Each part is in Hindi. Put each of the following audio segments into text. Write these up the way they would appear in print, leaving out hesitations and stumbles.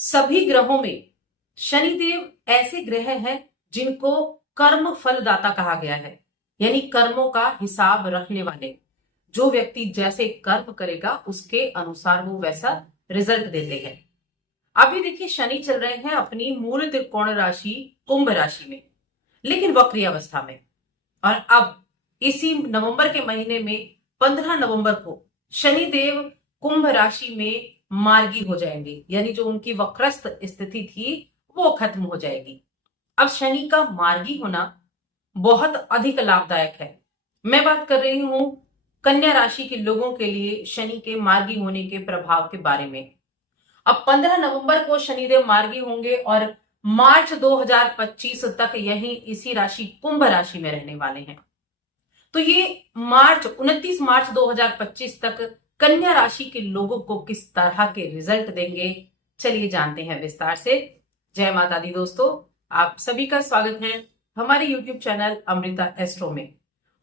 सभी ग्रहों में शनिदेव ऐसे ग्रह हैं जिनको कर्म फलदाता कहा गया है, यानी कर्मों का हिसाब रखने वाले। जो व्यक्ति जैसे कर्म करेगा उसके अनुसार वो वैसा रिजल्ट देते हैं। अभी देखिए शनि चल रहे हैं अपनी मूल त्रिकोण राशि कुंभ राशि में, लेकिन वक्री अवस्था में। और अब इसी नवंबर के महीने में 15 नवंबर को शनिदेव कुंभ राशि में मार्गी हो जाएंगे, यानी जो उनकी वक्रस्थ स्थिति थी वो खत्म हो जाएगी। अब शनि का मार्गी होना बहुत अधिक लाभदायक है। मैं बात कर रही हूं कन्या राशि के लोगों के लिए शनि के मार्गी होने के प्रभाव के बारे में। अब 15 नवंबर को शनिदेव मार्गी होंगे और मार्च 2025 तक यही इसी राशि कुंभ राशि में रहने वाले हैं। तो ये 29 मार्च 2025 तक कन्या राशि के लोगों को किस तरह के रिजल्ट देंगे, चलिए जानते हैं विस्तार से। जय माता दी दोस्तों, आप सभी का स्वागत है हमारे YouTube चैनल अमृता एस्ट्रो में।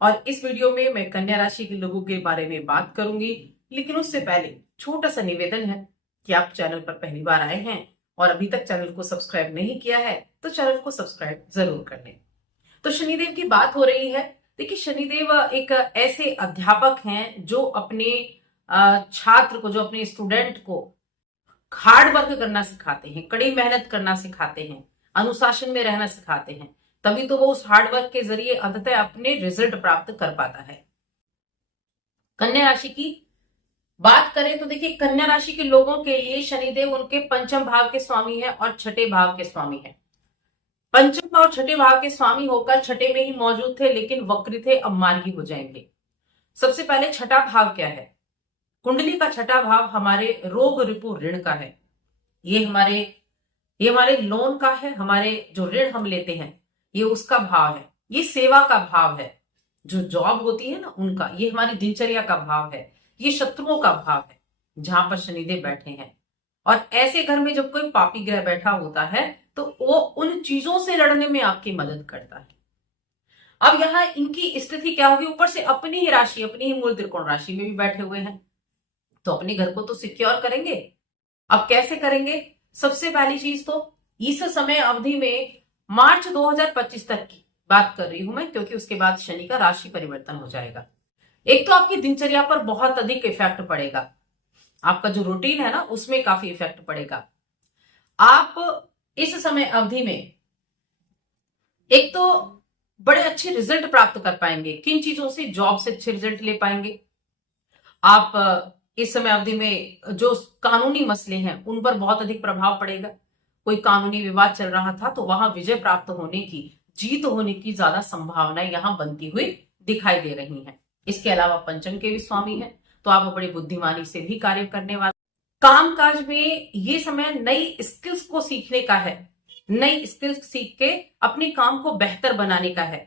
और इस वीडियो में मैं कन्या राशि के लोगों के बारे में बात करूंगी, लेकिन उससे पहले छोटा सा निवेदन है कि आप चैनल पर पहली बार आए हैं और अभी तक चैनल को सब्सक्राइब नहीं किया है तो चैनल को सब्सक्राइब जरूर कर लें। तो शनिदेव की बात हो रही है। देखिए शनिदेव एक ऐसे अध्यापक हैं जो अपने छात्र को, जो अपने स्टूडेंट को हार्ड वर्क करना सिखाते हैं, कड़ी मेहनत करना सिखाते हैं, अनुशासन में रहना सिखाते हैं। तभी तो वो उस हार्ड वर्क के जरिए अंततः अपने रिजल्ट प्राप्त कर पाता है। कन्या राशि की बात करें तो देखिए कन्या राशि के लोगों के लिए शनिदेव उनके पंचम भाव के स्वामी है और छठे भाव के स्वामी है। पंचम और छठे भाव के स्वामी होकर छठे में ही मौजूद थे, लेकिन वक्री थे, अब मार्गी हो जाएंगे। सबसे पहले छठा भाव क्या है? कुंडली का छठा भाव हमारे रोग रिपु ऋण का है। ये हमारे लोन का है, हमारे जो ऋण हम लेते हैं ये उसका भाव है। ये सेवा का भाव है, जो जॉब होती है ना उनका। ये हमारी दिनचर्या का भाव है। ये शत्रुओं का भाव है जहां पर शनिदेव बैठे हैं। और ऐसे घर में जब कोई पापी ग्रह बैठा होता है तो वो उन चीजों से लड़ने में आपकी मदद करता है। अब यहाँ इनकी स्थिति क्या होगी? ऊपर से अपनी ही राशि, अपनी ही मूल त्रिकोण राशि में भी बैठे हुए हैं, तो अपने घर को तो सिक्योर करेंगे। अब कैसे करेंगे? सबसे पहली चीज तो इस समय अवधि में मार्च 2025 तक की बात कर रही हूं मैं, क्योंकि उसके बाद शनि का राशि परिवर्तन हो जाएगा। एक तो आपकी दिनचर्या पर बहुत अधिक इफेक्ट पड़ेगा, आपका जो रूटीन है ना उसमें काफी इफेक्ट पड़ेगा। आप इस समय अवधि में एक तो बड़े अच्छे रिजल्ट प्राप्त कर पाएंगे। किन चीजों से? जॉब से अच्छे रिजल्ट ले पाएंगे आप। इस समय अवधि में जो कानूनी मसले हैं उन पर बहुत अधिक प्रभाव पड़ेगा। कोई कानूनी विवाद चल रहा था तो वहां विजय प्राप्त होने की, जीत होने की ज्यादा संभावनाएं यहां बनती हुई दिखाई दे रही हैं। इसके अलावा पंचम के भी स्वामी हैं, तो आप बड़ी बुद्धिमानी से भी कार्य करने वाले। कामकाज में ये समय नई स्किल्स को सीखने का है। नई स्किल्स सीख के अपने काम को बेहतर बनाने का है।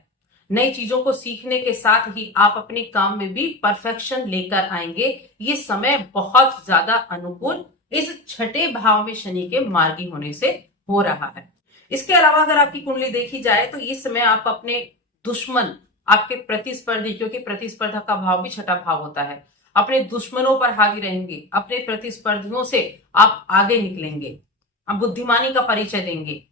नई चीजों को सीखने के साथ ही आप अपने काम में भी परफेक्शन लेकर आएंगे। ये समय बहुत ज्यादा अनुकूल इस छठे भाव में शनि के मार्गी होने से हो रहा है। इसके अलावा अगर आपकी कुंडली देखी जाए तो इस समय आप अपने दुश्मन, आपके प्रतिस्पर्धी, क्योंकि प्रतिस्पर्धा का भाव भी छठा भाव होता है, अपने दुश्मनों पर हावी रहेंगे। अपने प्रतिस्पर्धियों से आप आगे निकलेंगे, आप बुद्धिमानी का परिचय देंगे।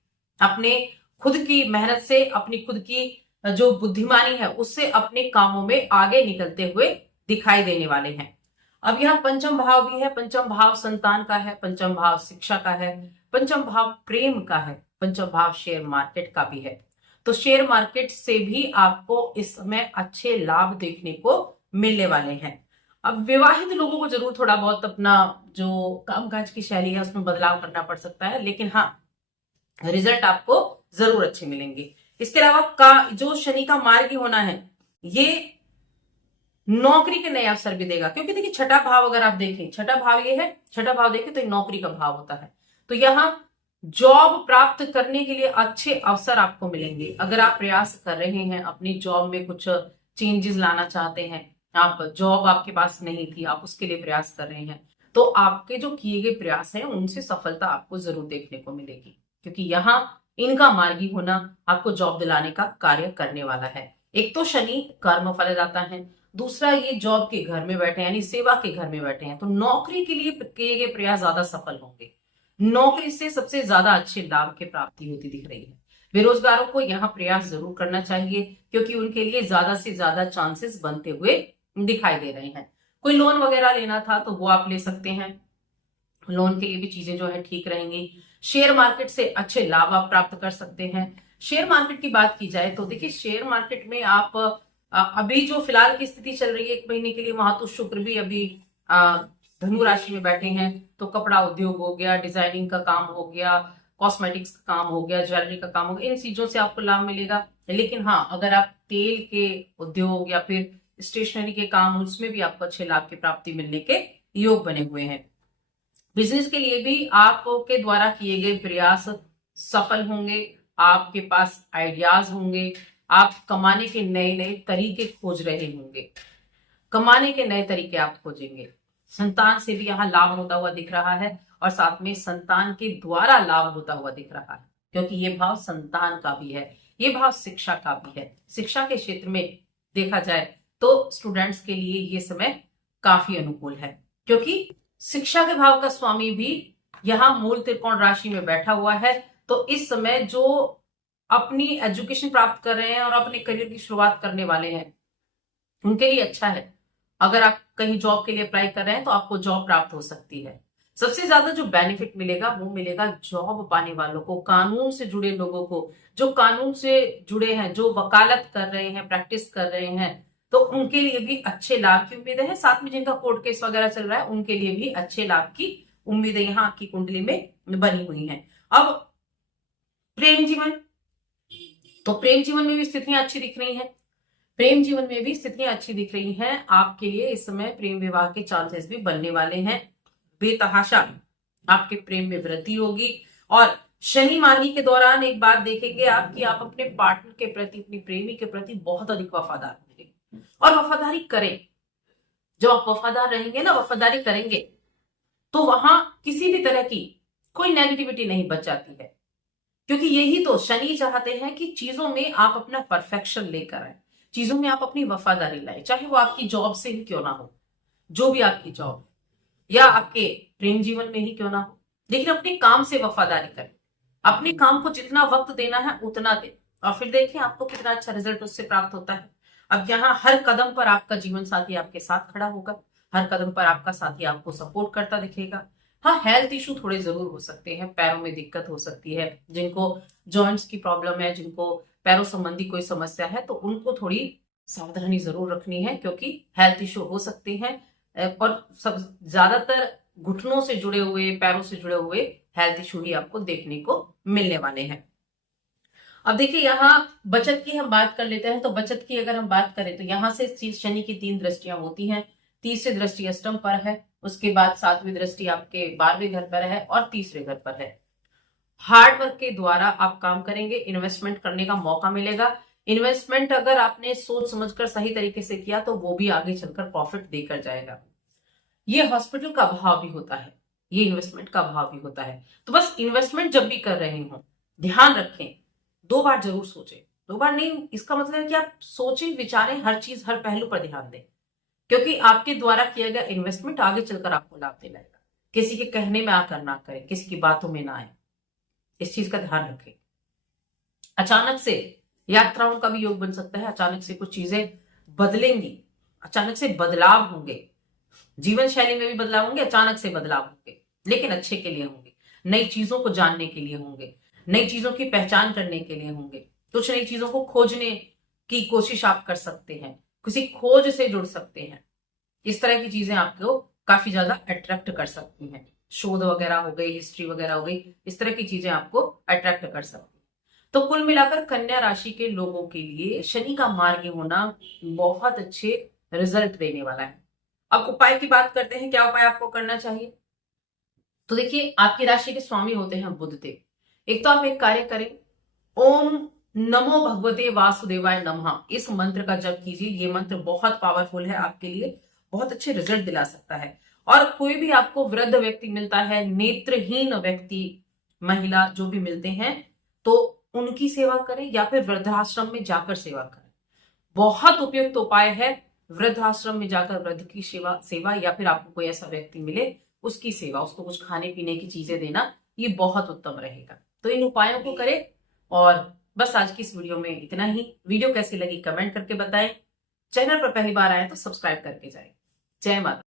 अपने खुद की मेहनत से, अपनी खुद की जो बुद्धिमानी है उससे अपने कामों में आगे निकलते हुए दिखाई देने वाले हैं। अब यहाँ पंचम भाव भी है। पंचम भाव संतान का है, पंचम भाव शिक्षा का है, पंचम भाव प्रेम का है, पंचम भाव शेयर मार्केट का भी है। तो शेयर मार्केट से भी आपको इस समय अच्छे लाभ देखने को मिलने वाले हैं। अब विवाहित लोगों को जरूर थोड़ा बहुत अपना जो कामकाज की शैली है उसमें बदलाव करना पड़ सकता है, लेकिन हाँ रिजल्ट आपको जरूर अच्छे मिलेंगे। इसके अलावा का जो शनि का मार्गी होना है ये नौकरी के नए अवसर भी देगा, क्योंकि देखिए छठा भाव अगर आप देखें, छठा भाव ये है, छठा भाव देखें तो नौकरी का भाव होता है। तो यहाँ जॉब प्राप्त करने के लिए अच्छे अवसर आपको मिलेंगे। अगर आप प्रयास कर रहे हैं अपनी जॉब में कुछ चेंजेस लाना चाहते हैं, आप जॉब आपके पास नहीं थी, आप उसके लिए प्रयास कर रहे हैं, तो आपके जो किए गए प्रयास हैं उनसे सफलता आपको जरूर देखने को मिलेगी, क्योंकि यहाँ इनका मार्गी होना आपको जॉब दिलाने का कार्य करने वाला है। एक तो शनि कर्म फलदाता है, दूसरा ये जॉब के घर में बैठे हैं, यानी सेवा के घर में बैठे हैं, तो नौकरी के लिए किए गए प्रयास ज्यादा सफल होंगे। नौकरी से सबसे ज्यादा अच्छे लाभ की प्राप्ति होती दिख रही है। बेरोजगारों को यहाँ प्रयास जरूर करना चाहिए, क्योंकि उनके लिए ज्यादा से ज्यादा चांसेस बनते हुए दिखाई दे रहे हैं। कोई लोन वगैरह लेना था तो वो आप ले सकते हैं, लोन के लिए भी चीजें जो है ठीक रहेंगी। शेयर मार्केट से अच्छे लाभ आप प्राप्त कर सकते हैं। शेयर मार्केट की बात की जाए तो देखिए, शेयर मार्केट में आप अभी जो फिलहाल की स्थिति चल रही है 1 महीने के लिए, वहां तो शुक्र भी अभी धनु राशि में बैठे हैं, तो कपड़ा उद्योग हो गया, डिजाइनिंग का काम हो गया, कॉस्मेटिक्स का काम हो गया, ज्वेलरी का काम हो गया, इन चीजों से आपको लाभ मिलेगा। लेकिन हाँ, अगर आप तेल के उद्योग या फिर स्टेशनरी के काम, उसमें भी आपको अच्छे लाभ की प्राप्ति मिलने के योग बने हुए हैं। बिजनेस के लिए भी आपके द्वारा किए गए प्रयास सफल होंगे, आपके पास आइडियाज होंगे, आप कमाने के नए नए तरीके खोज रहे होंगे, कमाने के नए तरीके आप खोजेंगे। संतान से भी यहाँ लाभ होता हुआ दिख रहा है, और साथ में संतान के द्वारा लाभ होता हुआ दिख रहा है, क्योंकि ये भाव संतान का भी है, ये भाव शिक्षा का भी है। शिक्षा के क्षेत्र में देखा जाए तो स्टूडेंट्स के लिए ये समय काफी अनुकूल है, क्योंकि शिक्षा के भाव का स्वामी भी यहाँ मूल त्रिकोण राशि में बैठा हुआ है। तो इस समय जो अपनी एजुकेशन प्राप्त कर रहे हैं और अपने करियर की शुरुआत करने वाले हैं, उनके लिए अच्छा है। अगर आप कहीं जॉब के लिए अप्लाई कर रहे हैं तो आपको जॉब प्राप्त हो सकती है। सबसे ज्यादा जो बेनिफिट मिलेगा वो मिलेगा जॉब पाने वालों को, कानून से जुड़े लोगों को, जो कानून से जुड़े हैं, जो वकालत कर रहे हैं, प्रैक्टिस कर रहे हैं, तो उनके लिए भी अच्छे लाभ की उम्मीद है। साथ में जिनका कोर्ट केस वगैरह चल रहा है, उनके लिए भी अच्छे लाभ की उम्मीदें यहाँ आपकी कुंडली में बनी हुई हैं। अब प्रेम जीवन, तो प्रेम जीवन में भी स्थितियां अच्छी दिख रही हैं। प्रेम जीवन में भी स्थितियां अच्छी दिख रही हैं आपके लिए। इस समय प्रेम विवाह के चांसेस भी बनने वाले हैं। बेतहाशा आपके प्रेम में वृद्धि होगी। और शनि माही के दौरान एक बात देखेंगे आप कि आप अपने पार्टनर के प्रति, अपनी प्रेमी के प्रति बहुत अधिक वफादार होंगे, और वफादारी करें। जब आप वफादार रहेंगे ना, वफादारी करेंगे, तो वहां किसी भी तरह की कोई नेगेटिविटी नहीं बच जाती है, क्योंकि यही तो शनि चाहते हैं कि चीजों में आप अपना परफेक्शन लेकर आए, चीजों में आप अपनी वफादारी लाए, चाहे वो आपकी जॉब से ही क्यों ना हो, जो भी आपकी जॉब, या आपके प्रेम जीवन में ही क्यों ना हो, लेकिन अपने काम से वफादारी करें। अपने काम को जितना वक्त देना है उतना दें, और फिर देखिए आपको कितना अच्छा रिजल्ट उससे प्राप्त होता है। अब यहाँ हर कदम पर आपका जीवन साथी आपके साथ खड़ा होगा, हर कदम पर आपका साथी आपको सपोर्ट करता दिखेगा। हाँ, हेल्थ इशू थोड़े जरूर हो सकते हैं, पैरों में दिक्कत हो सकती है, जिनको जॉइंट्स की प्रॉब्लम है, जिनको पैरों संबंधी कोई समस्या है, तो उनको थोड़ी सावधानी जरूर रखनी है, क्योंकि हेल्थ इशू हो सकते हैं। और सब ज्यादातर घुटनों से जुड़े हुए, पैरों से जुड़े हुए हेल्थ इशू ही आपको देखने को मिलने वाले हैं। अब देखिए, यहाँ बचत की हम बात कर लेते हैं। तो बचत की अगर हम बात करें तो यहाँ से शनि की 3 दृष्टियां होती हैं। तीसरी दृष्टि अष्टम पर है, उसके बाद 7वीं दृष्टि आपके 12वें घर पर है, और तीसरे घर पर है। हार्ड वर्क के द्वारा आप काम करेंगे, इन्वेस्टमेंट करने का मौका मिलेगा। इन्वेस्टमेंट अगर आपने सोच समझकर सही तरीके से किया तो वो भी आगे चलकर प्रॉफिट देकर जाएगा। ये हॉस्पिटल का भाव भी होता है, ये इन्वेस्टमेंट का भाव भी होता है। तो बस इन्वेस्टमेंट जब भी कर रहे हो, ध्यान रखें, 2 बार जरूर सोचें। 2 बार नहीं, इसका मतलब है कि आप सोचें, विचारें, हर चीज, हर पहलू पर ध्यान दें, क्योंकि आपके द्वारा किया गया इन्वेस्टमेंट आगे चलकर आपको लाभ दिलाएगा। किसी के कहने में आकर ना करें, किसी की बातों में ना आए, इस चीज का ध्यान रखें। अचानक से यात्राओं का भी योग बन सकता है, अचानक से कुछ चीजें बदलेंगी, अचानक से बदलाव होंगे, जीवन शैली में भी बदलाव होंगे, अचानक से बदलाव होंगे, लेकिन अच्छे के लिए होंगे, नई चीजों को जानने के लिए होंगे, नई चीजों की पहचान करने के लिए होंगे, कुछ नई चीजों को खोजने की कोशिश आप कर सकते हैं, किसी खोज से जुड़ सकते हैं। इस तरह की चीजें आपको काफी ज्यादा अट्रैक्ट कर सकती हैं। शोध वगैरह हो गई, हिस्ट्री वगैरह हो गई, इस तरह की चीजें आपको अट्रैक्ट कर सकती हैं। तो कुल मिलाकर कन्या राशि के लोगों के लिए शनि का मार्ग होना बहुत अच्छे रिजल्ट देने वाला है। अब उपाय की बात करते हैं, क्या उपाय आपको करना चाहिए। तो देखिए, आपकी राशि के स्वामी होते हैं बुध देव। एक तो आप एक कार्य करें, ओम नमो भगवते वासुदेवाय नमः, इस मंत्र का जप कीजिए। ये मंत्र बहुत पावरफुल है, आपके लिए बहुत अच्छे रिजल्ट दिला सकता है। और कोई भी आपको वृद्ध व्यक्ति मिलता है, नेत्रहीन व्यक्ति, महिला जो भी मिलते हैं, तो उनकी सेवा करें, या फिर वृद्धाश्रम में जाकर सेवा करें। बहुत उपयुक्त उपाय है वृद्धाश्रम में जाकर वृद्ध की सेवा, या फिर आपको कोई ऐसा व्यक्ति मिले, उसकी सेवा, उसको कुछ खाने पीने की चीजें देना, ये बहुत उत्तम रहेगा। तो इन उपायों को करें। और बस आज की इस वीडियो में इतना ही। वीडियो कैसी लगी कमेंट करके बताएं। चैनल पर पहली बार आए तो सब्सक्राइब करके जाएं। जय माता।